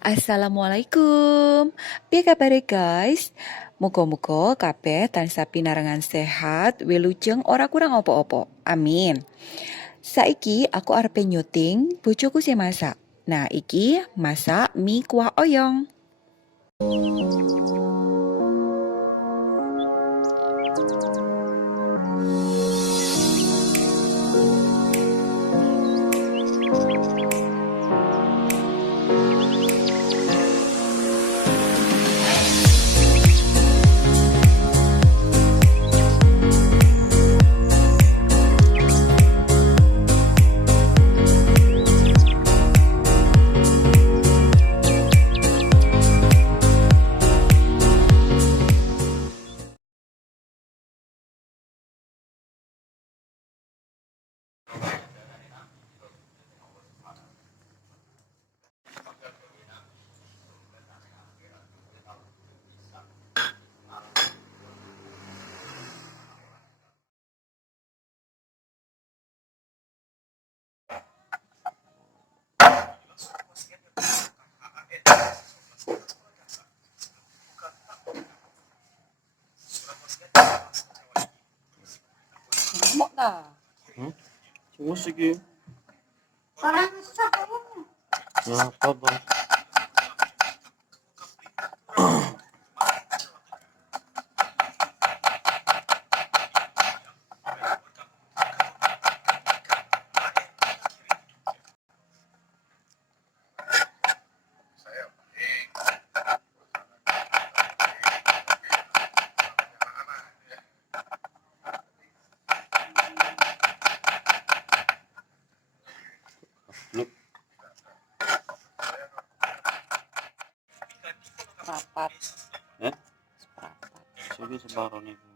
Assalamualaikum. Piye kabare guys? Muga-muga kabeh tansah pinarengan sehat, wilujeng ora kurang opo-opo. Amin. Saiki aku arepe nyuting, bojoku sing masak. Nah, iki masak mie kuah oyong. Ngomong ta? Terus iki. Ya apa? Lu Rapat. eh sini sebaron iku.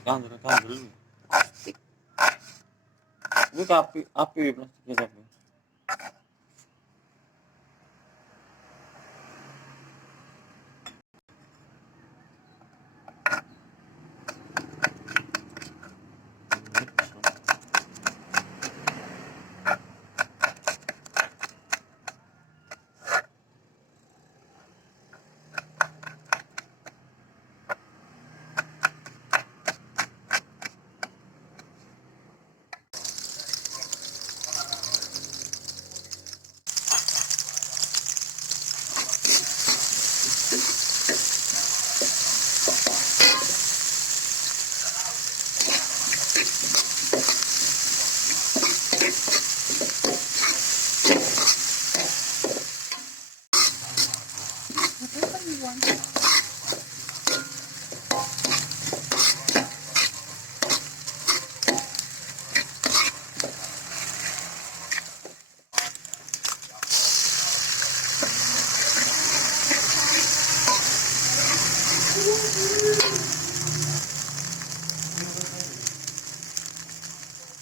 Kandel. Plastik. Ini api plastiknya tapi.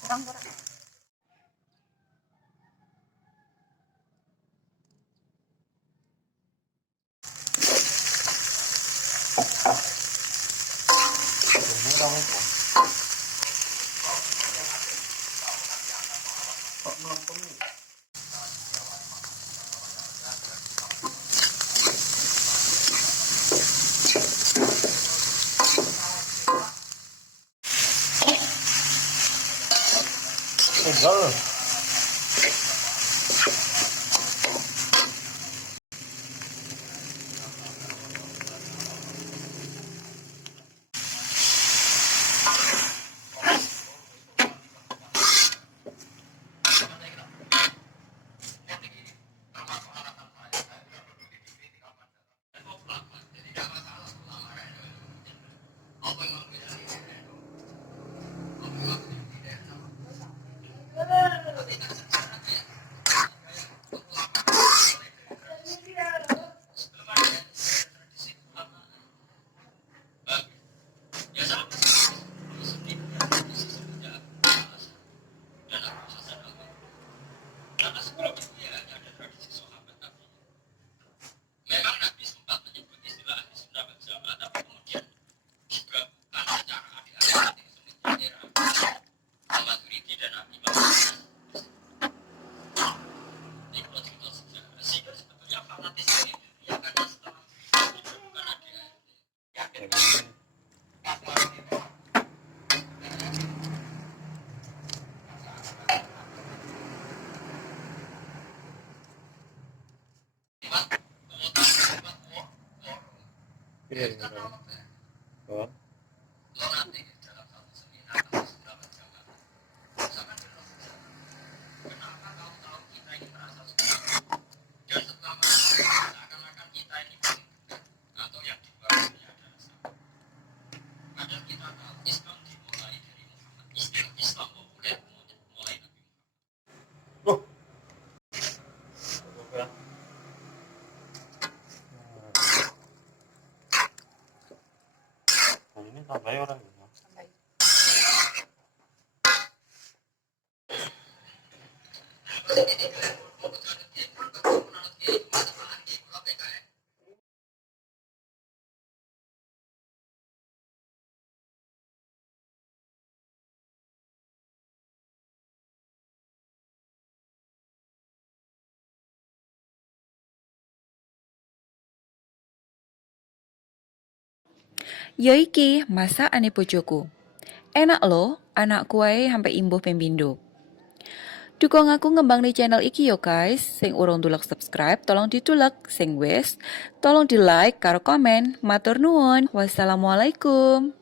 Kurang-kurang. Tinggal. Iya, kan? Oh, nah, ini tambahin orang ya. Ya iki masakane bojoku. Enak loh, anak kue sampai imbuh pembindo. Dukung aku ngembang di channel iki yo guys. Sing urung tulak subscribe, tolong ditulak. Sing wis, tolong di like karo komen. Matur nuwun. Wassalamualaikum.